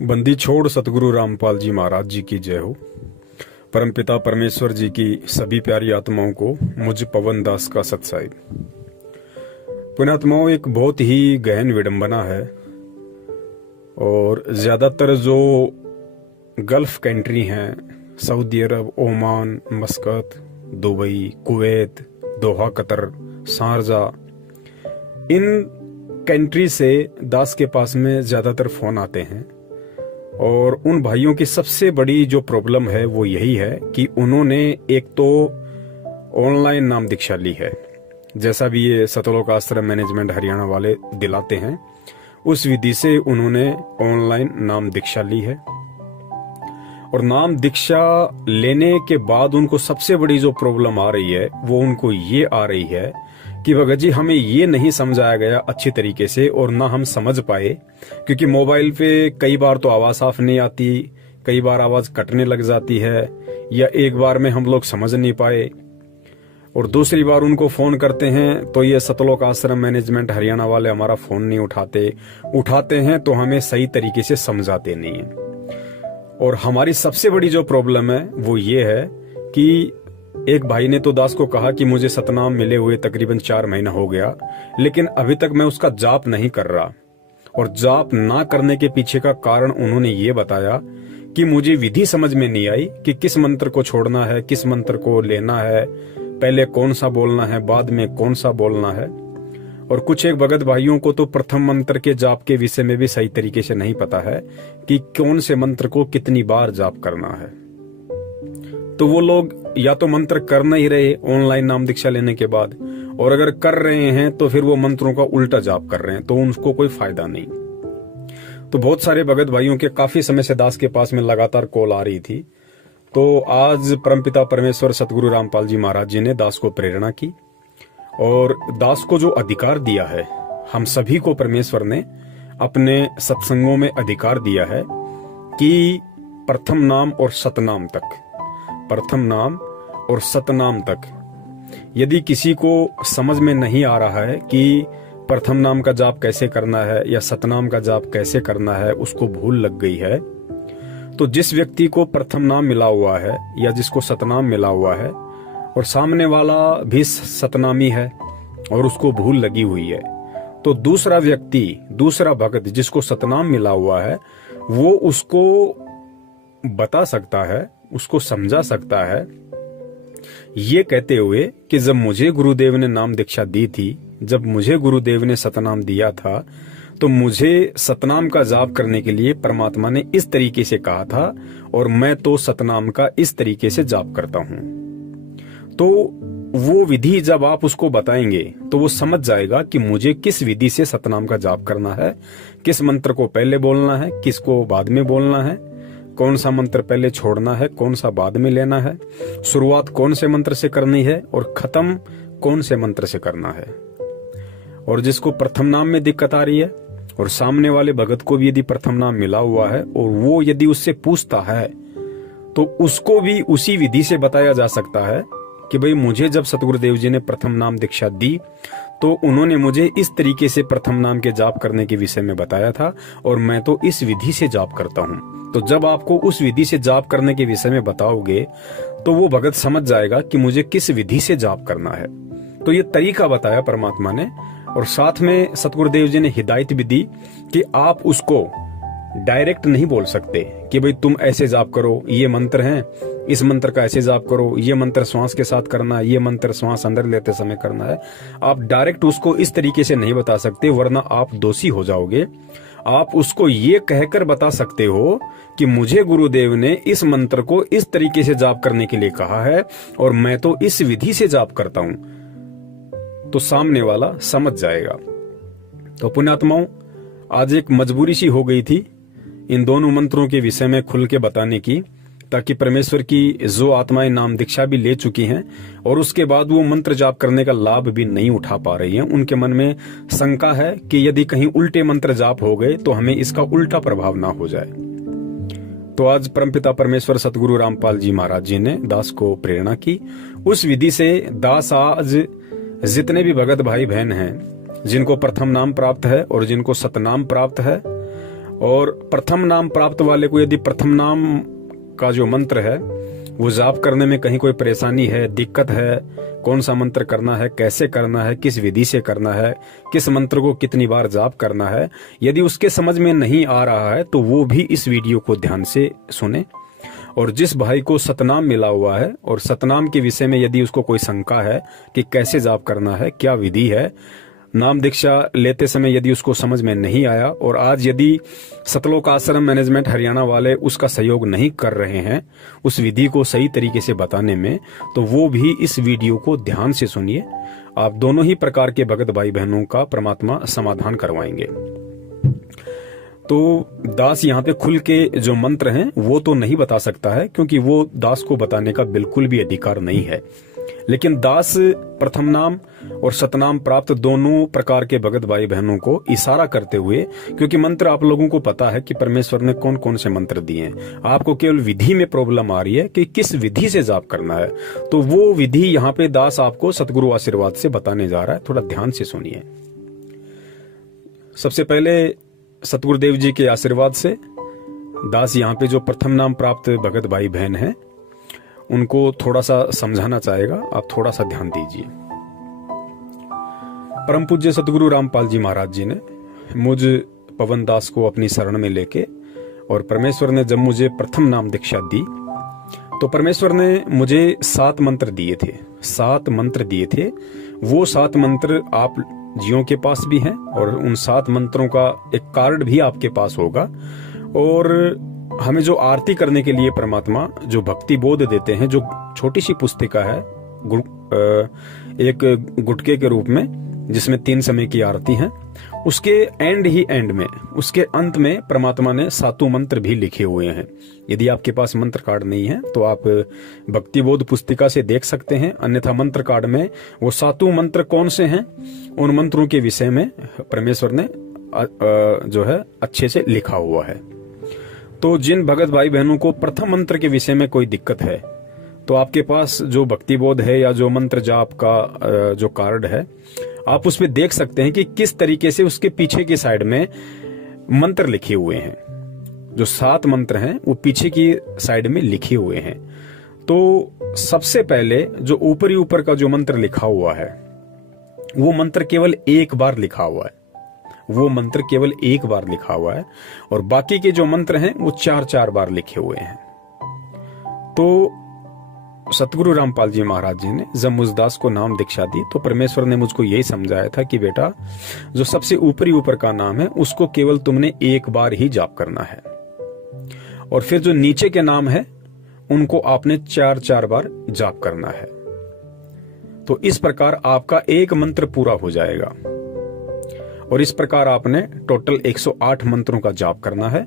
बंदी छोड़ सतगुरु रामपाल जी महाराज जी की जय हो। परमपिता परमेश्वर जी की सभी प्यारी आत्माओं को मुझ पवन दास का सत्साहिब। पुण्यात्माओं, एक बहुत ही गहन विडंबना है और ज्यादातर जो गल्फ कंट्री हैं, Saudi Arab, Oman, मस्कत, Dubai, Kuwait, Doha, Qatar, Sharjah, in country से दास के पास में ज्यादातर फोन आते हैं और उन भाइयों की सबसे बड़ी जो प्रॉब्लम है वो यही है कि उन्होंने एक तो ऑनलाइन नाम दीक्षा ली है, जैसा भी ये सतलोक आश्रम मैनेजमेंट हरियाणा वाले दिलाते हैं, उस विधि से उन्होंने ऑनलाइन नाम दीक्षा ली है। और नाम दीक्षा लेने के बाद उनको सबसे बड़ी जो प्रॉब्लम आ रही है वो उनको ये आ रही है कि भगत जी हमें ये नहीं समझाया गया अच्छी तरीके से और ना हम समझ पाए, क्योंकि मोबाइल पे कई बार तो आवाज साफ नहीं आती, कई बार आवाज कटने लग जाती है, या एक बार में हम लोग समझ नहीं पाए और दूसरी बार उनको फोन करते हैं तो ये सतलोक आश्रम मैनेजमेंट हरियाणा वाले हमारा फोन नहीं उठाते हैं तो हमें सही तरीके से समझाते नहीं है। और हमारी सबसे बड़ी जो प्रॉब्लम है वो ये है कि एक भाई ने तो दास को कहा कि मुझे सतनाम मिले हुए तकरीबन 4 महीना हो गया, लेकिन अभी तक मैं उसका जाप नहीं कर रहा। और जाप ना करने के पीछे का कारण उन्होंने ये बताया कि मुझे विधि समझ में नहीं आई कि किस मंत्र को छोड़ना है, किस मंत्र को लेना है, पहले कौन सा बोलना है, बाद में कौन सा बोलना है। और कुछ एक भगत भाइयों को तो प्रथम मंत्र के जाप के विषय में भी सही तरीके से नहीं पता है कि कौन से मंत्र को कितनी बार जाप करना है। तो वो लोग या तो मंत्र कर नहीं रहे ऑनलाइन नाम दीक्षा लेने के बाद, और अगर कर रहे हैं तो फिर वो मंत्रों का उल्टा जाप कर रहे हैं, तो उनको कोई फायदा नहीं। तो बहुत सारे भगत भाइयों के काफी समय से दास के पास में लगातार कॉल आ रही थी। तो आज परमपिता परमेश्वर सतगुरु रामपाल जी महाराज जी ने दास को प्रेरणा की और दास को जो अधिकार दिया है, हम सभी को परमेश्वर ने अपने सत्संगों में अधिकार दिया है कि प्रथम नाम और सतनाम तक, प्रथम नाम और सतनाम तक, यदि किसी को समझ में नहीं आ रहा है कि प्रथम नाम का जाप कैसे करना है या सतनाम का जाप कैसे करना है, उसको भूल लग गई है, तो जिस व्यक्ति को प्रथम नाम मिला हुआ है या जिसको सतनाम मिला हुआ है और सामने वाला भी सतनामी है और उसको भूल लगी हुई है, तो दूसरा व्यक्ति, दूसरा भक्त जिसको सतनाम मिला हुआ है, वो उसको बता सकता है, उसको समझा सकता है, ये कहते हुए कि जब मुझे गुरुदेव ने नाम दीक्षा दी थी, जब मुझे गुरुदेव ने सतनाम दिया था, तो मुझे सतनाम का जाप करने के लिए परमात्मा ने इस तरीके से कहा था और मैं तो सतनाम का इस तरीके से जाप करता हूं। तो वो विधि जब आप उसको बताएंगे तो वो समझ जाएगा कि मुझे किस विधि से सतनाम का जाप करना है, किस मंत्र को पहले बोलना है, किसको बाद में बोलना है, कौन सा मंत्र पहले छोड़ना है, कौन सा बाद में लेना है, शुरुआत कौन से मंत्र से करनी है और खत्म कौन से मंत्र से करना है। और जिसको प्रथम नाम में दिक्कत आ रही है और सामने वाले भगत को भी यदि प्रथम नाम मिला हुआ है और वो यदि उससे पूछता है तो उसको भी उसी विधि से बताया जा सकता है कि भाई मुझे जब सतगुरुदेव जी ने प्रथम नाम दीक्षा दी तो उन्होंने मुझे इस तरीके से प्रथम नाम के जाप करने के विषय में बताया था और मैं तो इस विधि से जाप करता हूं। तो जब आपको उस विधि से जाप करने के विषय में बताओगे तो वो भगत समझ जाएगा कि मुझे किस विधि से जाप करना है। तो ये तरीका बताया परमात्मा ने और साथ में सतगुरुदेव जी ने हिदायत भी दी कि आप उसको डायरेक्ट नहीं बोल सकते कि भाई तुम ऐसे जाप करो, ये मंत्र हैं, इस मंत्र का ऐसे जाप करो, ये मंत्र श्वास के साथ करना है, ये मंत्र श्वास अंदर लेते समय करना है। आप डायरेक्ट उसको इस तरीके से नहीं बता सकते, वरना आप दोषी हो जाओगे। आप उसको ये कहकर बता सकते हो कि मुझे गुरुदेव ने इस मंत्र को इस तरीके से जाप करने के लिए कहा है और मैं तो इस विधि से जाप करता हूं, तो सामने वाला समझ जाएगा। तो पुण्यात्माओं, आज एक मजबूरी सी हो गई थी इन दोनों मंत्रों के विषय में खुल के बताने की, ताकि परमेश्वर की जो आत्माएं नाम दीक्षा भी ले चुकी हैं और उसके बाद वो मंत्र जाप करने का लाभ भी नहीं उठा पा रही हैं, उनके मन में शंका है कि यदि कहीं उल्टे मंत्र जाप हो गए तो हमें इसका उल्टा प्रभाव ना हो जाए। तो आज परमपिता परमेश्वर सतगुरु रामपाल जी महाराज जी ने दास को प्रेरणा की। उस विधि से दास आज जितने भी भगत भाई बहन हैं जिनको प्रथम नाम प्राप्त है और जिनको सतनाम प्राप्त है और प्रथम नाम प्राप्त वाले को यदि प्रथम नाम का जो मंत्र है वो जाप करने में कहीं कोई परेशानी है, दिक्कत है, कौन सा मंत्र करना है, कैसे करना है, किस विधि से करना है, किस मंत्र को कितनी बार जाप करना है, यदि उसके समझ में नहीं आ रहा है तो वो भी इस वीडियो को ध्यान से सुने। और जिस भाई को सतनाम मिला हुआ है और सतनाम के विषय में यदि उसको कोई शंका है कि कैसे जाप करना है, क्या विधि है, नाम दीक्षा लेते समय यदि उसको समझ में नहीं आया और आज यदि सतलोक आश्रम मैनेजमेंट हरियाणा वाले उसका सहयोग नहीं कर रहे हैं उस विधि को सही तरीके से बताने में, तो वो भी इस वीडियो को ध्यान से सुनिए। आप दोनों ही प्रकार के भगत भाई बहनों का परमात्मा समाधान करवाएंगे। तो दास यहाँ पे खुल के जो मंत्र हैं वो तो नहीं बता सकता है, क्योंकि वो दास को बताने का बिल्कुल भी अधिकार नहीं है। लेकिन दास प्रथम नाम और सतनाम प्राप्त दोनों प्रकार के भगत भाई बहनों को इशारा करते हुए, क्योंकि मंत्र आप लोगों को पता है कि परमेश्वर ने कौन कौन से मंत्र दिए हैं, आपको केवल विधि में प्रॉब्लम आ रही है कि किस विधि से जाप करना है, तो वो विधि यहाँ पे दास आपको सतगुरु आशीर्वाद से बताने जा रहा है। थोड़ा ध्यान से सुनिए। सबसे पहले सतगुरुदेव जी के आशीर्वाद से दास यहाँ पे जो प्रथम नाम प्राप्त भगत भाई बहन हैं उनको थोड़ा सा समझाना चाहेगा, आप थोड़ा सा ध्यान दीजिए। परम पूज्य सतगुरु रामपाल जी महाराज जी ने मुझ पवन दास को अपनी शरण में लेके और परमेश्वर ने जब मुझे प्रथम नाम दीक्षा दी तो परमेश्वर ने मुझे 7 मंत्र दिए थे। 7 मंत्र दिए थे। वो 7 मंत्र आप जियों के पास भी हैं और उन 7 मंत्रों का एक कार्ड भी आपके पास होगा। और हमें जो आरती करने के लिए परमात्मा जो भक्ति बोध देते हैं, जो छोटी सी पुस्तिका है एक गुटके के रूप में जिसमें 3 समय की आरती है, उसके एंड में, उसके अंत में परमात्मा ने 7 मंत्र भी लिखे हुए हैं। यदि आपके पास मंत्र कार्ड नहीं है तो आप भक्ति बोध पुस्तिका से देख सकते हैं, अन्यथा मंत्र कार्ड में वो 7 मंत्र कौन से हैं उन मंत्रों के विषय में परमेश्वर ने जो है अच्छे से लिखा हुआ है। तो जिन भगत भाई बहनों को प्रथम मंत्र के विषय में कोई दिक्कत है तो आपके पास जो भक्ति बोध है या जो मंत्र जाप का जो कार्ड है आप उसमें देख सकते हैं कि किस तरीके से उसके पीछे की साइड में मंत्र लिखे हुए हैं। जो 7 मंत्र हैं वो पीछे की साइड में लिखे हुए हैं। तो सबसे पहले जो ऊपर का जो मंत्र लिखा हुआ है वो मंत्र केवल एक बार लिखा हुआ है। वो मंत्र केवल एक बार लिखा हुआ है और बाकी के जो मंत्र हैं वो 4-4 बार लिखे हुए हैं। तो सतगुरु रामपाल जी महाराज जी ने जब मुझदास को नाम दीक्षा दी तो परमेश्वर ने मुझको यही समझाया था कि बेटा जो सबसे ऊपर का नाम है उसको केवल तुमने एक बार ही जाप करना है और फिर जो नीचे के नाम है उनको आपने 4-4 बार जाप करना है। तो इस प्रकार आपका एक मंत्र पूरा हो जाएगा और इस प्रकार आपने टोटल 108 मंत्रों का जाप करना है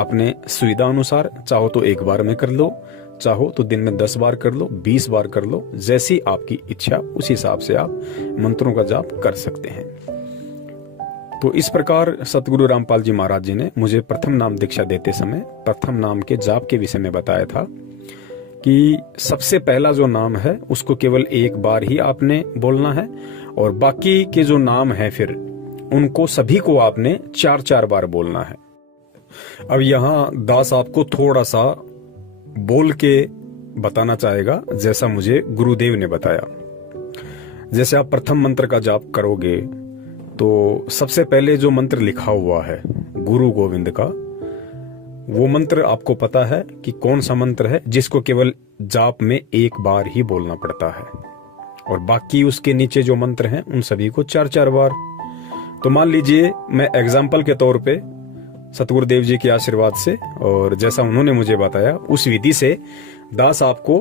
अपने सुविधा अनुसार। चाहो तो एक बार में कर लो, चाहो तो दिन में 10 बार कर लो, 20 बार कर लो, जैसी आपकी इच्छा उस हिसाब से आप मंत्रों का जाप कर सकते हैं। तो इस प्रकार सतगुरु रामपाल जी महाराज जी ने मुझे प्रथम नाम दीक्षा देते समय प्रथम नाम के जाप के विषय में बताया था कि सबसे पहला जो नाम है उसको केवल एक बार ही आपने बोलना है और बाकी के जो नाम है फिर उनको सभी को आपने 4-4 बार बोलना है। अब यहाँ दास आपको थोड़ा सा बोल के बताना चाहेगा जैसा मुझे गुरुदेव ने बताया। जैसे आप प्रथम मंत्र का जाप करोगे तो सबसे पहले जो मंत्र लिखा हुआ है गुरु गोविंद का, वो मंत्र आपको पता है कि कौन सा मंत्र है जिसको केवल जाप में एक बार ही बोलना पड़ता है और बाकी उसके नीचे जो मंत्र हैं उन सभी को 4-4 बार। तो मान लीजिए मैं एग्जाम्पल के तौर पे सतगुरुदेव जी के आशीर्वाद से और जैसा उन्होंने मुझे बताया उस विधि से दास आपको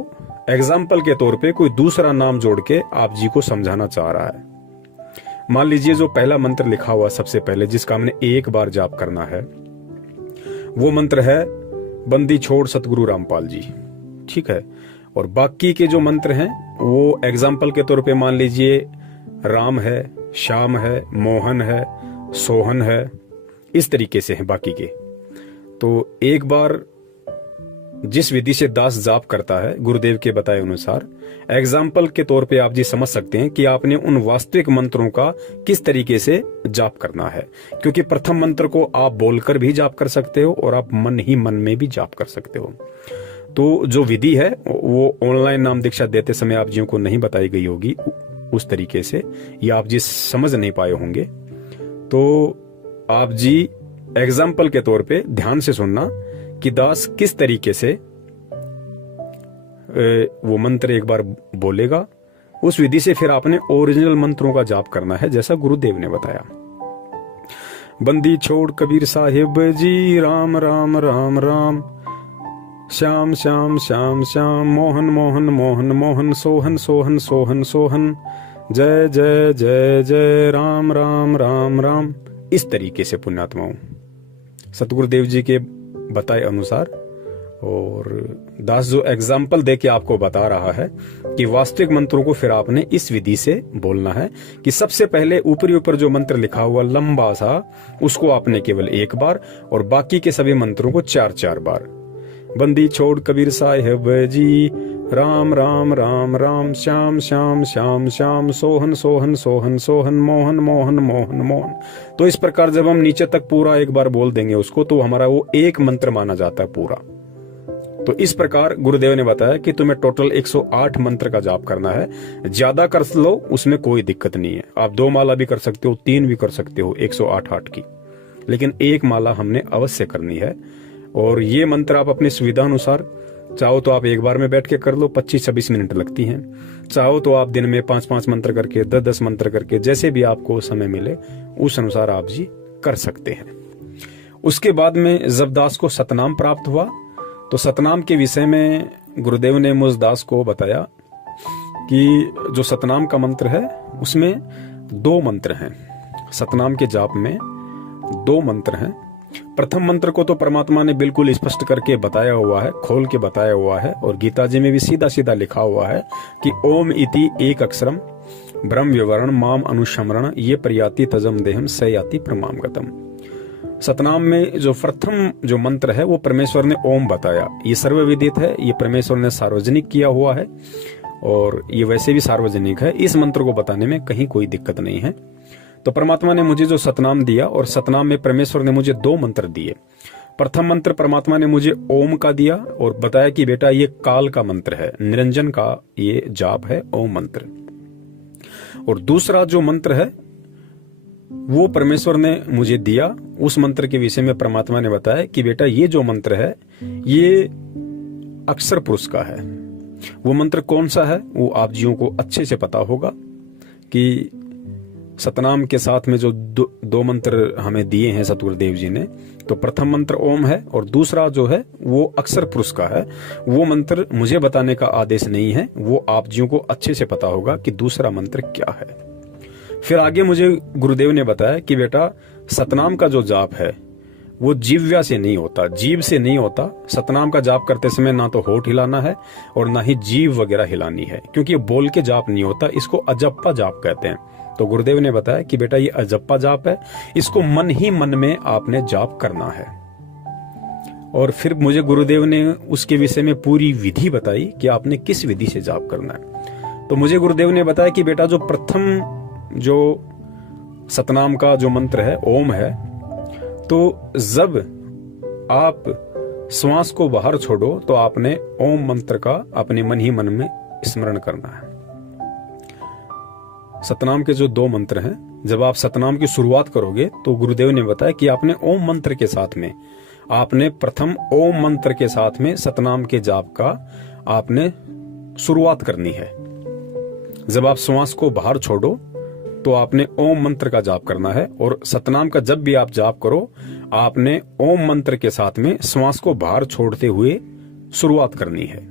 एग्जाम्पल के तौर पे कोई दूसरा नाम जोड़ के आप जी को समझाना चाह रहा है। मान लीजिए जो पहला मंत्र लिखा हुआ सबसे पहले जिसका हमने एक बार जाप करना है वो मंत्र है बंदी छोड़ सतगुरु रामपाल जी, ठीक है। और बाकी के जो मंत्र हैं वो एग्जाम्पल के तौर पे मान लीजिए राम है, श्याम है, मोहन है, सोहन है, इस तरीके से हैं बाकी के। तो एक बार जिस विधि से दास जाप करता है गुरुदेव के बताए अनुसार, एग्जाम्पल के तौर पे आप जी समझ सकते हैं कि आपने उन वास्तविक मंत्रों का किस तरीके से जाप करना है। क्योंकि प्रथम मंत्र को आप बोलकर भी जाप कर सकते हो और आप मन ही मन में भी जाप कर सकते हो। तो जो विधि है वो ऑनलाइन नाम दीक्षा देते समय आप जियों को नहीं बताई गई होगी उस तरीके से, या आप जी समझ नहीं पाए होंगे। तो आप जी एग्जाम्पल के तौर पे ध्यान से सुनना कि दास किस तरीके से वो मंत्र एक बार बोलेगा, उस विधि से फिर आपने ओरिजिनल मंत्रों का जाप करना है जैसा गुरुदेव ने बताया। बंदी छोड़ कबीर साहिब जी, राम राम राम राम, श्याम श्याम श्याम श्याम, मोहन मोहन मोहन मोहन, सोहन सोहन सोहन सोहन, जय जय जय जय, राम राम राम राम। इस तरीके से पुण्यात्माओं सतगुरुदेव जी के बताए अनुसार, और दास जो एग्जाम्पल देके आपको बता रहा है कि वास्तविक मंत्रों को फिर आपने इस विधि से बोलना है कि सबसे पहले ऊपरी ऊपर जो मंत्र लिखा हुआ लंबा सा, उसको आपने केवल एक बार और बाकी के सभी मंत्रों को 4-4 बार। बंदी छोड़ कबीर साहिब जी, राम राम राम राम, श्याम श्याम श्याम श्याम, सोहन सोहन सोहन सोहन, मोहन मोहन मोहन मोहन। तो इस प्रकार जब हम नीचे तक पूरा एक बार बोल देंगे उसको, तो हमारा वो एक मंत्र माना जाता है पूरा। तो इस प्रकार गुरुदेव ने बताया कि तुम्हें टोटल 108 मंत्र का जाप करना है। ज्यादा कर लो उसमें कोई दिक्कत नहीं है, आप 2 माला भी कर सकते हो, 3 भी कर सकते हो 108 की, लेकिन एक माला हमने अवश्य करनी है। और ये मंत्र आप अपनी सुविधा अनुसार चाहो तो आप एक बार में बैठ के कर लो, 25-26 मिनट लगती हैं। चाहो तो आप दिन में 5-5 मंत्र करके, 10-10 मंत्र करके, जैसे भी आपको समय मिले उस अनुसार आप जी कर सकते हैं। उसके बाद में जब दास को सतनाम प्राप्त हुआ, तो सतनाम के विषय में गुरुदेव ने मुझ दास को बताया कि जो सतनाम का मंत्र है उसमें 2 मंत्र हैं। सतनाम के जाप में 2 मंत्र हैं। प्रथम मंत्र को तो परमात्मा ने बिल्कुल स्पष्ट करके बताया हुआ है, खोल के बताया हुआ है, और गीता जी में भी सीधा सीधा लिखा हुआ है कि ओम इति एक अक्षरम ब्रह्म विवरण माम अनुशमरण ये प्रयाति तजम देहम स याति प्रमाम गतम। सतनाम में जो प्रथम जो मंत्र है वो परमेश्वर ने ओम बताया, ये सर्वविदित है, ये परमेश्वर ने सार्वजनिक किया हुआ है और ये वैसे भी सार्वजनिक है, इस मंत्र को बताने में कहीं कोई दिक्कत नहीं है। तो परमात्मा ने मुझे जो सतनाम दिया, और सतनाम में परमेश्वर ने मुझे 2 मंत्र दिए। प्रथम मंत्र परमात्मा ने मुझे ओम का दिया और बताया कि बेटा ये काल का मंत्र है, निरंजन का ये जाप है ओम मंत्र। और दूसरा जो मंत्र है वो परमेश्वर ने मुझे दिया, उस मंत्र के विषय में परमात्मा ने बताया कि बेटा ये जो मंत्र है ये अक्षर पुरुष का है। वो मंत्र कौन सा है वो आप जियों को अच्छे से पता होगा कि सतनाम के साथ में जो 2 मंत्र हमें दिए हैं सतगुरुदेव जी ने, तो प्रथम मंत्र ओम है और दूसरा जो है वो अक्षर पुरुष का है। वो मंत्र मुझे बताने का आदेश नहीं है, वो आप जियों को अच्छे से पता होगा कि दूसरा मंत्र क्या है। फिर आगे मुझे गुरुदेव ने बताया कि बेटा सतनाम का जो जाप है वो जीव्या से नहीं होता, जीव से नहीं होता। सतनाम का जाप करते समय ना तो होठ हिलाना है और ना ही जीव वगैरह हिलानी है, क्योंकि ये बोल के जाप नहीं होता, इसको अजप्पा जाप कहते हैं। तो गुरुदेव ने बताया कि बेटा ये अजप्पा जाप है, इसको मन ही मन में आपने जाप करना है। और फिर मुझे गुरुदेव ने उसके विषय में पूरी विधि बताई कि आपने किस विधि से जाप करना है। तो मुझे गुरुदेव ने बताया कि बेटा जो प्रथम जो सतनाम का जो मंत्र है ओम है, तो जब आप श्वास को बाहर छोड़ो तो आपने ओम मंत्र का अपने मन ही मन में स्मरण करना है। सतनाम के जो 2 मंत्र हैं, जब आप सतनाम की शुरुआत करोगे तो गुरुदेव ने बताया कि आपने ओम मंत्र के साथ में, आपने प्रथम ओम मंत्र के साथ में सतनाम के जाप का आपने शुरुआत करनी है। जब आप श्वास को बाहर छोड़ो तो आपने ओम मंत्र का जाप करना है, और सतनाम का जब भी आप जाप करो आपने ओम मंत्र के साथ में श्वास को बाहर छोड़ते हुए शुरुआत करनी है।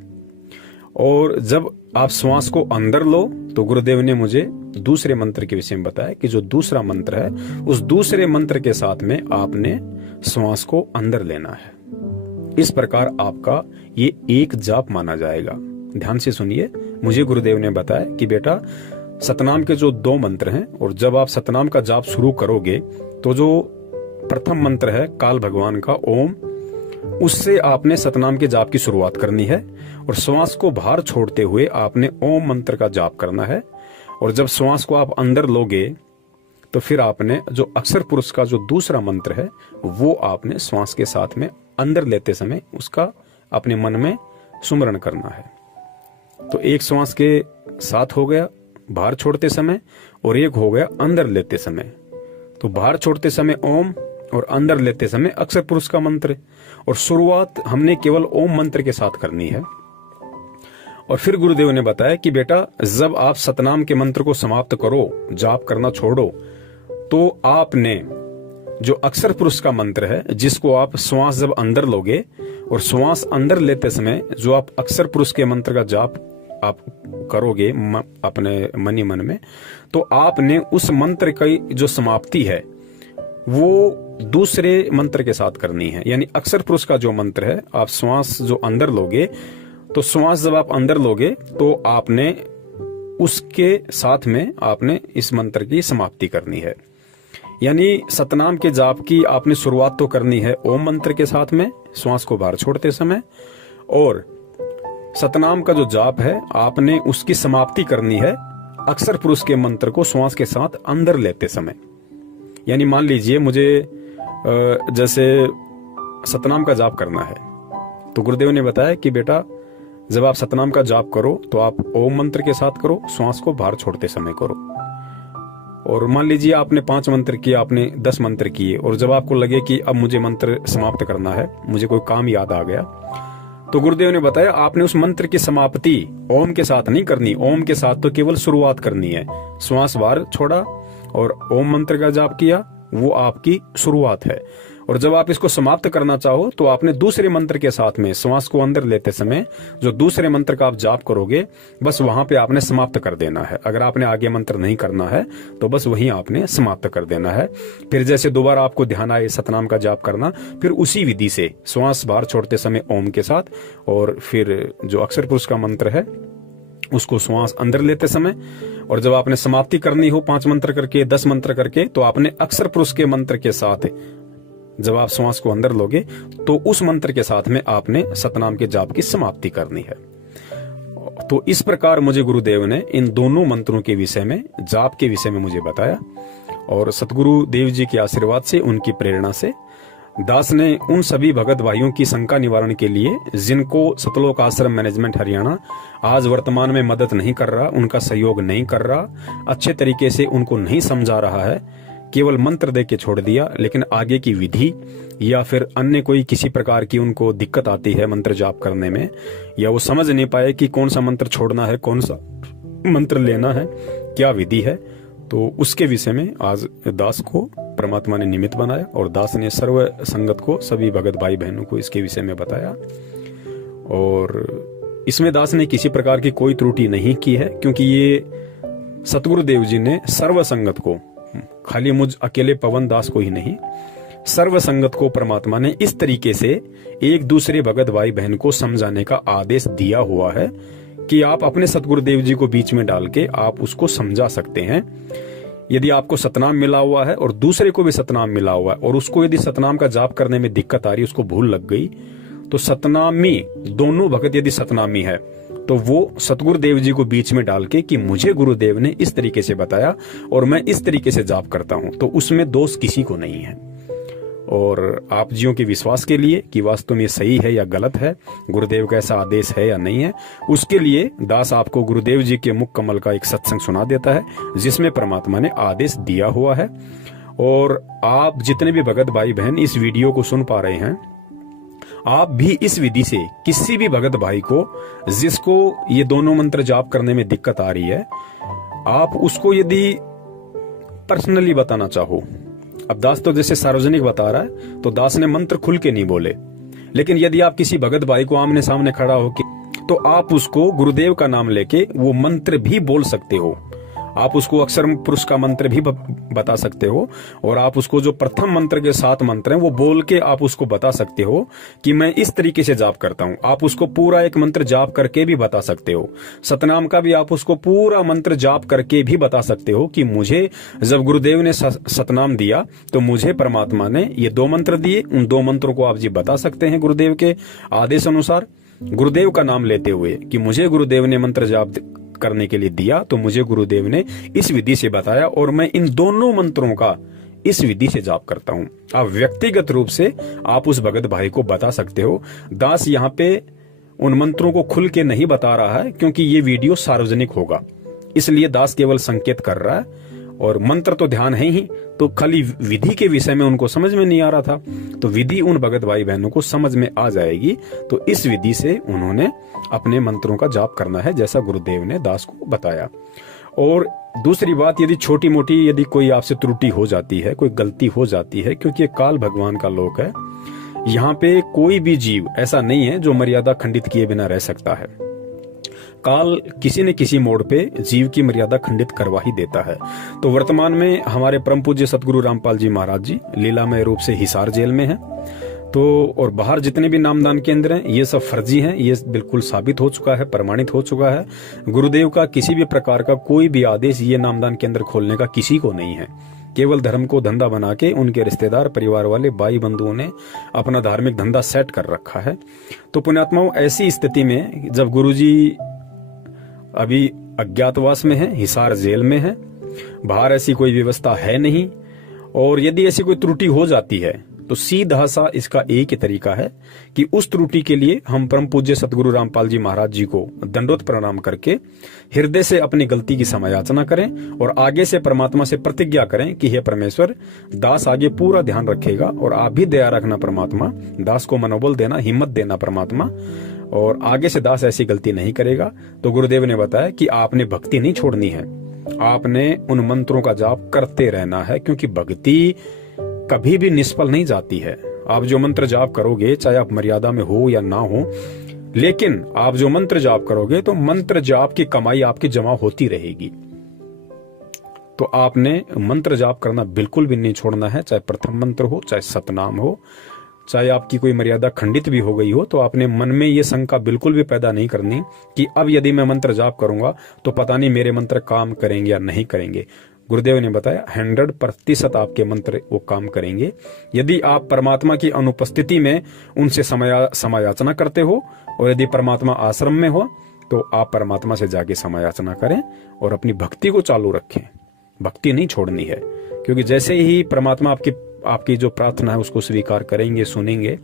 और जब आप श्वास को अंदर लो तो गुरुदेव ने मुझे दूसरे मंत्र के विषय में बताया कि जो दूसरा मंत्र है उस दूसरे मंत्र के साथ में आपने श्वास को अंदर लेना है। इस प्रकार आपका ये एक जाप माना जाएगा। ध्यान से सुनिए, मुझे गुरुदेव ने बताया कि बेटा सतनाम के जो 2 मंत्र हैं, और जब आप सतनाम का जाप शुरू करोगे तो जो प्रथम मंत्र है काल भगवान का ओम, उससे आपने सतनाम के जाप की शुरुआत करनी है और श्वास को बाहर छोड़ते हुए आपने ओम मंत्र का जाप करना है। और जब श्वास को आप अंदर लोगे तो फिर आपने जो अक्षर पुरुष का जो दूसरा मंत्र है वो आपने श्वास के साथ में अंदर लेते समय उसका अपने मन में सुमरण करना है। तो एक श्वास के साथ हो गया बाहर छोड़ते समय और एक हो गया अंदर लेते समय। तो बाहर छोड़ते समय ओम और अंदर लेते समय अक्षर पुरुष का मंत्र। और शुरुआत हमने केवल ओम मंत्र के साथ करनी है। और फिर गुरुदेव ने बताया कि बेटा जब आप सतनाम के मंत्र को समाप्त करो, जाप करना छोड़ो, तो आपने जो अक्षर पुरुष का मंत्र है जिसको आप श्वास जब अंदर लोगे और श्वास अंदर लेते समय जो आप अक्षर पुरुष के मंत्र का जाप आप करोगे अपने मनी मन में, तो आपने उस मंत्र की जो समाप्ति है वो दूसरे मंत्र के साथ करनी है। यानी अक्षर पुरुष का जो मंत्र है आप श्वास जो अंदर लोगे, तो श्वास जब आप अंदर लोगे तो आपने उसके साथ में आपने इस मंत्र की समाप्ति करनी है। यानी सतनाम के जाप की आपने शुरुआत तो करनी है ओम मंत्र के साथ में श्वास को बाहर छोड़ते समय, और सतनाम का जो जाप है आपने उसकी समाप्ति करनी है अक्षर पुरुष के मंत्र को श्वास के साथ अंदर लेते समय। यानी मान लीजिए मुझे जैसे सतनाम का जाप करना है, तो गुरुदेव ने बताया कि बेटा जब आप सतनाम का जाप करो तो आप ओम मंत्र के साथ करो, श्वास को बाहर छोड़ते समय करो। और मान लीजिए आपने 5 मंत्र किए, आपने 10 मंत्र किए, और जब आपको लगे कि अब मुझे मंत्र समाप्त करना है, मुझे कोई काम याद आ गया, तो गुरुदेव ने बताया आपने उस मंत्र की समाप्ति ओम के साथ नहीं करनी। ओम के साथ तो केवल शुरुआत करनी है। श्वास बाहर छोड़ा और ओम मंत्र का जाप किया, वो आपकी शुरुआत है। और जब आप इसको समाप्त करना चाहो तो आपने दूसरे मंत्र के साथ में श्वास को अंदर लेते समय जो दूसरे मंत्र का आप जाप करोगे बस वहां पे आपने समाप्त कर देना है। अगर आपने आगे मंत्र नहीं करना है तो बस वहीं आपने समाप्त कर देना है। फिर जैसे दोबारा आपको ध्यान आए सतनाम का जाप करना, फिर उसी विधि से श्वास बाहर छोड़ते समय ओम के साथ, और फिर जो अक्षर पुरुष का मंत्र है उसको श्वास अंदर लेते समय, और जब आपने समाप्ति करनी हो 5 मंत्र करके 10 मंत्र करके, तो आपने अक्षर पुरुष के मंत्र के साथ जब आप श्वास को अंदर लोगे तो उस मंत्र के साथ में आपने सतनाम के जाप की समाप्ति करनी है। तो इस प्रकार मुझे गुरुदेव ने इन दोनों मंत्रों के विषय में, जाप के विषय में मुझे बताया। और सतगुरु देव जी के आशीर्वाद से, उनकी प्रेरणा से दास ने उन सभी भगत भाइयों की शंका निवारण के लिए जिनको सतलोक आश्रम मैनेजमेंट हरियाणा आज वर्तमान में मदद नहीं कर रहा, उनका सहयोग नहीं कर रहा, अच्छे तरीके से उनको नहीं समझा रहा है, केवल मंत्र दे के छोड़ दिया, लेकिन आगे की विधि या फिर अन्य कोई किसी प्रकार की उनको दिक्कत आती है मंत्र जाप करने में, या वो समझ नहीं पाए कि कौन सा मंत्र छोड़ना है, कौन सा मंत्र लेना है, क्या विधि है, तो उसके विषय में आज दास को परमात्मा ने निमित्त बनाया और दास ने सर्व संगत को, सभी भगत भाई बहनों को इसके विषय में बताया। और इसमें दास ने किसी प्रकार की कोई त्रुटि नहीं की है, क्योंकि ये सतगुरुदेव जी ने सर्व संगत को, खाली मुझ अकेले पवन दास को ही नहीं, सर्व संगत को परमात्मा ने इस तरीके से एक दूसरे भगत भाई बहन को समझाने का आदेश दिया हुआ है कि आप अपने सतगुरुदेव जी को बीच में डाल के आप उसको समझा सकते हैं। यदि आपको सतनाम मिला हुआ है और दूसरे को भी सतनाम मिला हुआ है और उसको यदि सतनाम का जाप करने में दिक्कत आ रही है, उसको भूल लग गई, तो सतनामी दोनों भगत यदि सतनामी है तो वो सतगुरुदेव जी को बीच में डाल के कि मुझे गुरुदेव ने इस तरीके से बताया और मैं इस तरीके से जाप करता हूं, तो उसमें दोष किसी को नहीं है। और आप जियों के विश्वास के लिए कि वास्तव में ये सही है या गलत है, गुरुदेव का ऐसा आदेश है या नहीं है, उसके लिए दास आपको गुरुदेव जी के मुख कमल का एक सत्संग सुना देता है जिसमें परमात्मा ने आदेश दिया हुआ है। और आप जितने भी भगत भाई बहन इस वीडियो को सुन पा रहे हैं, आप भी इस विधि से किसी भी भगत भाई को जिसको ये दोनों मंत्र जाप करने में दिक्कत आ रही है, आप उसको यदि पर्सनली बताना चाहो, अब दास तो जैसे सार्वजनिक बता रहा है तो दास ने मंत्र खुल के नहीं बोले, लेकिन यदि आप किसी भगत भाई को आमने सामने खड़ा होके तो आप उसको गुरुदेव का नाम लेके वो मंत्र भी बोल सकते हो। आप उसको अक्षर पुरुष का मंत्र भी बता सकते हो, और आप उसको जो प्रथम मंत्र के 7 मंत्र हैं वो बोल के आप उसको बता सकते हो कि मैं इस तरीके से जाप करता हूं। आप उसको पूरा एक मंत्र जाप करके भी बता सकते हो। सतनाम का भी आप उसको पूरा मंत्र जाप करके भी बता सकते हो कि मुझे जब गुरुदेव ने सतनाम दिया तो मुझे परमात्मा ने ये 2 मंत्र दिए। उन 2 मंत्रों को आप जी बता सकते हैं गुरुदेव के आदेश अनुसार, गुरुदेव का नाम लेते हुए कि मुझे गुरुदेव ने मंत्र जाप करने के लिए दिया, तो मुझे गुरुदेव ने इस विधि से बताया और मैं इन दोनों मंत्रों का इस विधि से जाप करता हूं। आप व्यक्तिगत रूप से आप उस भगत भाई को बता सकते हो। दास यहाँ पे उन मंत्रों को खुल के नहीं बता रहा है क्योंकि ये वीडियो सार्वजनिक होगा, इसलिए दास केवल संकेत कर रहा है, और मंत्र तो ध्यान है ही, तो खाली विधि के विषय में उनको समझ में नहीं आ रहा था, तो विधि उन भगत भाई बहनों को समझ में आ जाएगी। तो इस विधि से उन्होंने अपने मंत्रों का जाप करना है जैसा गुरुदेव ने दास को बताया। और दूसरी बात, यदि छोटी मोटी यदि कोई आपसे त्रुटि हो जाती है, कोई गलती हो जाती है, क्योंकि ये काल भगवान का लोक है, यहाँ पे कोई भी जीव ऐसा नहीं है जो मर्यादा खंडित किए बिना रह सकता है। काल किसी न किसी मोड़ पे जीव की मर्यादा खंडित करवा ही देता है। तो वर्तमान में हमारे परम पूज्य सतगुरु रामपाल जी महाराज जी लीलामय रूप से हिसार जेल में हैं। तो और बाहर जितने भी नामदान केंद्र हैं ये सब फर्जी हैं, ये बिल्कुल साबित हो चुका है, प्रमाणित हो चुका है। गुरुदेव का किसी भी प्रकार का कोई भी आदेश ये नामदान केंद्र खोलने का किसी को नहीं है। केवल धर्म को धंधा बना के उनके रिश्तेदार, परिवार वाले, भाई बंधुओं ने अपना धार्मिक धंधा सेट कर रखा है। तो पुण्यात्माओं, ऐसी स्थिति में जब गुरुजी अभी अज्ञातवास में है, हिसार जेल में है, बाहर ऐसी कोई व्यवस्था है नहीं, और यदि ऐसी कोई त्रुटि हो जाती है तो सीधा सा इसका एक ही तरीका है कि उस त्रुटि के लिए हम परम पूज्य सतगुरु रामपाल जी महाराज जी को दंडवत प्रणाम करके हृदय से अपनी गलती की समायाचना करें और आगे से परमात्मा से प्रतिज्ञा करें कि हे परमेश्वर, दास आगे पूरा ध्यान रखेगा, और आप भी दया रखना परमात्मा, दास को मनोबल देना, हिम्मत देना परमात्मा, और आगे से दास ऐसी गलती नहीं करेगा। तो गुरुदेव ने बताया कि आपने भक्ति नहीं छोड़नी है, आपने उन मंत्रों का जाप करते रहना है, क्योंकि भक्ति कभी भी निष्फल नहीं जाती है। आप जो मंत्र जाप करोगे, चाहे आप मर्यादा में हो या ना हो, लेकिन आप जो मंत्र जाप करोगे तो मंत्र जाप की कमाई आपकी जमा होती रहेगी। तो आपने मंत्र जाप करना बिल्कुल भी नहीं छोड़ना है, चाहे प्रथम मंत्र हो, चाहे सतनाम हो, चाहे आपकी कोई मर्यादा खंडित भी हो गई हो, तो आपने मन में ये शंका बिल्कुल भी पैदा नहीं करनी कि अब यदि मैं मंत्र जाप करूंगा तो पता नहीं मेरे मंत्र काम करेंगे या नहीं करेंगे। गुरुदेव ने बताया 100% आपके मंत्र वो काम करेंगे यदि आप परमात्मा की अनुपस्थिति में उनसे समायाचना करते हो, और यदि परमात्मा आश्रम में हो तो आप परमात्मा से जाके समायाचना करें और अपनी भक्ति को चालू रखें। भक्ति नहीं छोड़नी है, क्योंकि जैसे ही परमात्मा आपकी जो प्रार्थना है उसको स्वीकार करेंगे, सुनेंगे,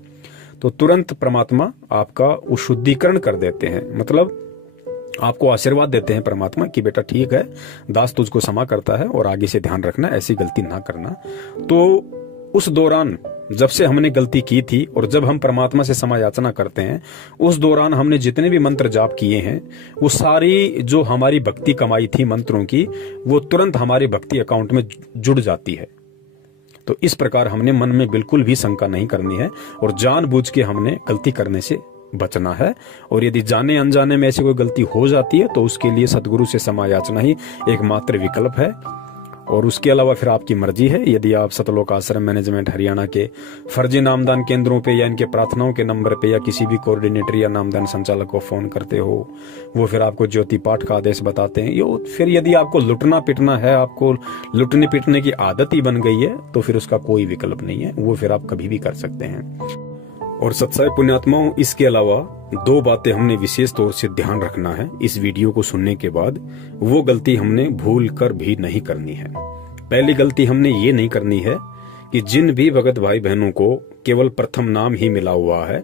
तो तुरंत परमात्मा आपका वो शुद्धिकरण कर देते हैं। मतलब आपको आशीर्वाद देते हैं परमात्मा कि बेटा ठीक है, दास तुझको क्षमा करता है और आगे से ध्यान रखना, ऐसी गलती ना करना। तो उस दौरान जब से हमने गलती की थी और जब हम परमात्मा से समायाचना करते हैं, उस दौरान हमने जितने भी मंत्र जाप किए हैं वो सारी जो हमारी भक्ति कमाई थी मंत्रों की, वो तुरंत हमारे भक्ति अकाउंट में जुड़ जाती है। तो इस प्रकार हमने मन में बिल्कुल भी शंका नहीं करनी है और जानबूझ के हमने गलती करने से बचना है। और यदि जाने अनजाने में ऐसी कोई गलती हो जाती है तो उसके लिए सतगुरु से समायाचना ही एकमात्र विकल्प है, और उसके अलावा फिर आपकी मर्जी है। यदि आप सतलोक आश्रम मैनेजमेंट हरियाणा के फर्जी नामदान केंद्रों पे या इनके प्रार्थनाओं के नंबर पे या किसी भी कोऑर्डिनेटर या नामदान संचालक को फोन करते हो, वो फिर आपको ज्योति पाठ का आदेश बताते हैं, यो फिर यदि आपको लुटना पिटना है, आपको लुटने पिटने की आदत ही बन गई है, तो फिर उसका कोई विकल्प नहीं है, वो फिर आप कभी भी कर सकते हैं। और सत्साई पुण्यात्माओं, इसके अलावा 2 बातें हमने विशेष तौर से ध्यान रखना है इस वीडियो को सुनने के बाद। वो गलती हमने भूल कर भी नहीं करनी है। पहली गलती हमने ये नहीं करनी है कि जिन भी भगत भाई बहनों को केवल प्रथम नाम ही मिला हुआ है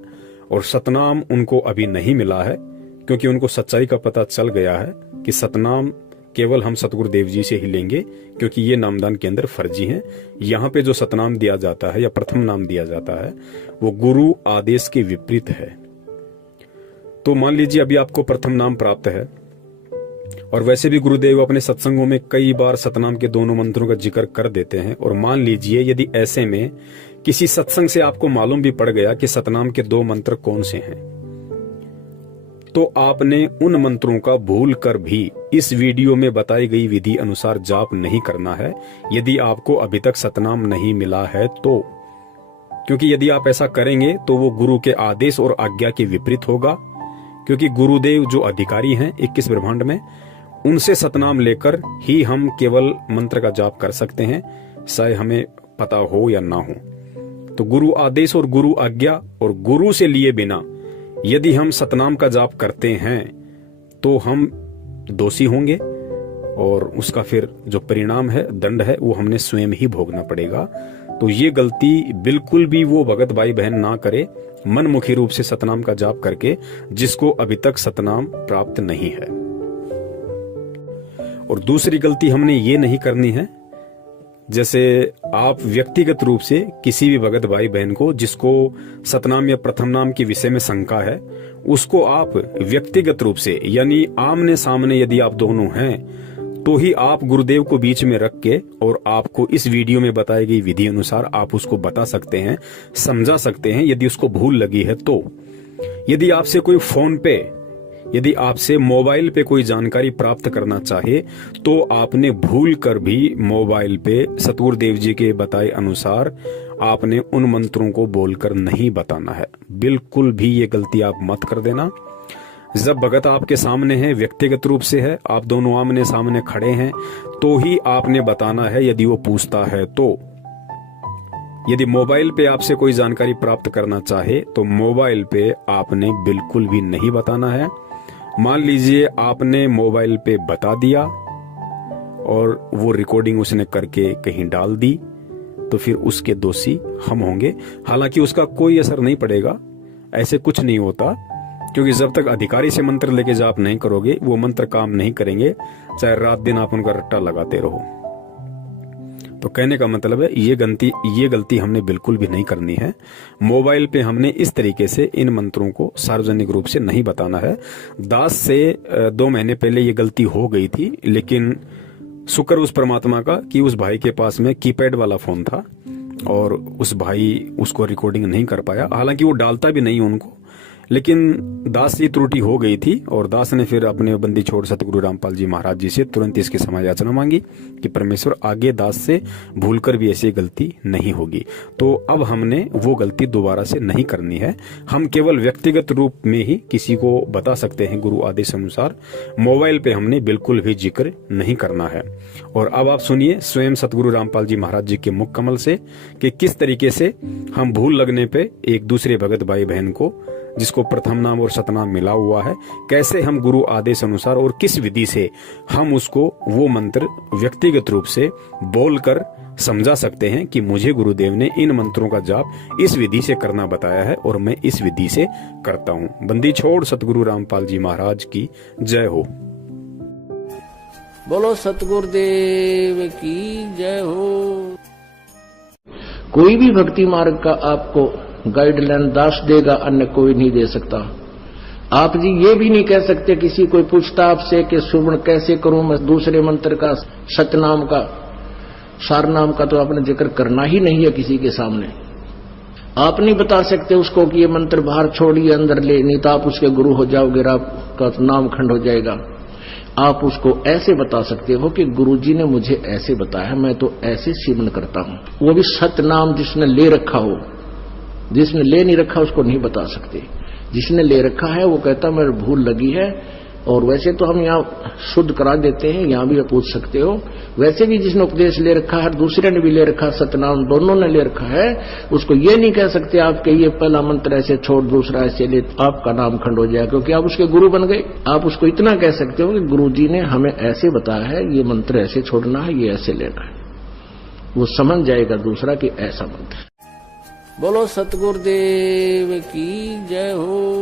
और सतनाम उनको अभी नहीं मिला है, क्योंकि उनको सच्चाई का पता चल गया है कि सतनाम केवल हम सतगुरुदेव जी से ही लेंगे, क्योंकि ये नामदान केंद्र फर्जी हैं। यहाँ पे जो सतनाम दिया जाता है या प्रथम नाम दिया जाता है वो गुरु आदेश के विपरीत है। तो मान लीजिए अभी आपको प्रथम नाम प्राप्त है, और वैसे भी गुरुदेव अपने सत्संगों में कई बार सतनाम के दोनों मंत्रों का जिक्र कर देते हैं, और मान लीजिए यदि ऐसे में किसी सत्संग से आपको मालूम भी पड़ गया कि सतनाम के 2 मंत्र कौन से हैं, तो आपने उन मंत्रों का भूल कर भी इस वीडियो में बताई गई विधि अनुसार जाप नहीं करना है यदि आपको अभी तक सतनाम नहीं मिला है तो, क्योंकि यदि आप ऐसा करेंगे तो वो गुरु के आदेश और आज्ञा के विपरीत होगा। क्योंकि गुरुदेव जो अधिकारी हैं 21 ब्रह्मांड में, उनसे सतनाम लेकर ही हम केवल मंत्र का जाप कर सकते हैं, चाहे हमें पता हो या ना हो। तो गुरु आदेश और गुरु आज्ञा और गुरु से लिए बिना यदि हम सतनाम का जाप करते हैं तो हम दोषी होंगे और उसका फिर जो परिणाम है, दंड है, वो हमने स्वयं ही भोगना पड़ेगा। तो ये गलती बिल्कुल भी वो भगत भाई बहन ना करे मनमुखी रूप से सतनाम का जाप करके, जिसको अभी तक सतनाम प्राप्त नहीं है। और दूसरी गलती हमने ये नहीं करनी है, जैसे आप व्यक्तिगत रूप से किसी भी भगत भाई बहन को जिसको सतनाम या प्रथम नाम के विषय में शंका है, उसको आप व्यक्तिगत रूप से यानी आमने सामने यदि आप दोनों हैं तो ही आप गुरुदेव को बीच में रख के और आपको इस वीडियो में बताई गई विधि अनुसार आप उसको बता सकते हैं, समझा सकते हैं यदि उसको भूल लगी है तो। यदि आपसे कोई फोन पे, यदि आपसे मोबाइल पे कोई जानकारी प्राप्त करना चाहे तो आपने भूल कर भी मोबाइल पे सतगुरु देव जी के बताए अनुसार आपने उन मंत्रों को बोलकर नहीं बताना है। बिल्कुल भी ये गलती आप मत कर देना। जब भगत आपके सामने है, व्यक्तिगत रूप से है, आप दोनों आमने सामने खड़े हैं, तो ही आपने बताना है यदि वो पूछता है तो। यदि मोबाइल पे आपसे कोई जानकारी प्राप्त करना चाहे तो मोबाइल पे आपने बिल्कुल भी नहीं बताना है। मान लीजिए आपने मोबाइल पे बता दिया और वो रिकॉर्डिंग उसने करके कहीं डाल दी तो फिर उसके दोषी हम होंगे। हालांकि उसका कोई असर नहीं पड़ेगा, ऐसे कुछ नहीं होता, क्योंकि जब तक अधिकारी से मंत्र लेके जाप नहीं करोगे वो मंत्र काम नहीं करेंगे, चाहे रात दिन आप उनका रट्टा लगाते रहो। तो कहने का मतलब है ये गलती हमने बिल्कुल भी नहीं करनी है। मोबाइल पे हमने इस तरीके से इन मंत्रों को सार्वजनिक रूप से नहीं बताना है। दास से 2 महीने पहले ये गलती हो गई थी, लेकिन शुक्र उस परमात्मा का कि उस भाई के पास में कीपैड वाला फोन था और उस भाई उसको रिकॉर्डिंग नहीं कर पाया। हालांकि वो डालता भी नहीं उनको, लेकिन दास की त्रुटि हो गई थी और दास ने फिर अपने बंदी छोड़ सतगुरु रामपाल जी महाराज जी से तुरंत इसकी क्षमा याचना मांगी कि परमेश्वर आगे दास से भूलकर भी ऐसी गलती नहीं होगी। तो अब हमने वो गलती दोबारा से नहीं करनी है। हम केवल व्यक्तिगत रूप में ही किसी को बता सकते हैं गुरु आदेश अनुसार। मोबाइल पे हमने बिल्कुल भी जिक्र नहीं करना है। और अब आप सुनिए स्वयं सतगुरु रामपाल जी महाराज जी के मुख कमल से कि किस तरीके से हम भूल लगने पे एक दूसरे भगत भाई बहन को जिसको प्रथम नाम और सतनाम मिला हुआ है, कैसे हम गुरु आदेश अनुसार और किस विधि से हम उसको वो मंत्र व्यक्तिगत रूप से बोलकर समझा सकते हैं कि मुझे गुरुदेव ने इन मंत्रों का जाप इस विधि से करना बताया है और मैं इस विधि से करता हूँ। बंदी छोड़ सतगुरु रामपाल जी महाराज की जय हो। बोलो सतगुरुदेव की जय हो। कोई भी भक्ति मार्ग का आपको गाइडलाइन दास देगा, अन्य कोई नहीं दे सकता। आप जी ये भी नहीं कह सकते, किसी कोई पूछता आपसे कि सुमन कैसे करूं मैं दूसरे मंत्र का, सतनाम का, सारनाम का, तो आपने जिक्र करना ही नहीं है किसी के सामने। आप नहीं बता सकते उसको कि ये मंत्र बाहर छोड़िए अंदर ले, नहीं तो आप उसके गुरु हो जाओगे, आपका नाम खंड हो जाएगा। आप उसको ऐसे बता सकते हो कि गुरुजी ने मुझे ऐसे बताया, मैं तो ऐसे सिमरन करता हूं। वो भी सतनाम जिसने ले रखा हो, जिसने ले नहीं रखा उसको नहीं बता सकते। जिसने ले रखा है वो कहता मेरे भूल लगी है। और वैसे तो हम यहाँ शुद्ध करा देते हैं, यहाँ भी आप पूछ सकते हो। वैसे भी जिसने उपदेश ले रखा है, दूसरे ने भी ले रखा, सतनाम दोनों ने ले रखा है, उसको ये नहीं कह सकते आप कि ये पहला मंत्र ऐसे छोड़ दूसरा ऐसे ले, आपका नाम खंड हो जाए, क्योंकि आप उसके गुरु बन गए। आप उसको इतना कह सकते हो कि गुरुजी ने हमें ऐसे बताया है, ये मंत्र ऐसे छोड़ना है, ये ऐसे लेना है। वो समझ जाएगा दूसरा कि ऐसा मंत्र। बोलो सतगुरुदेव की जय हो।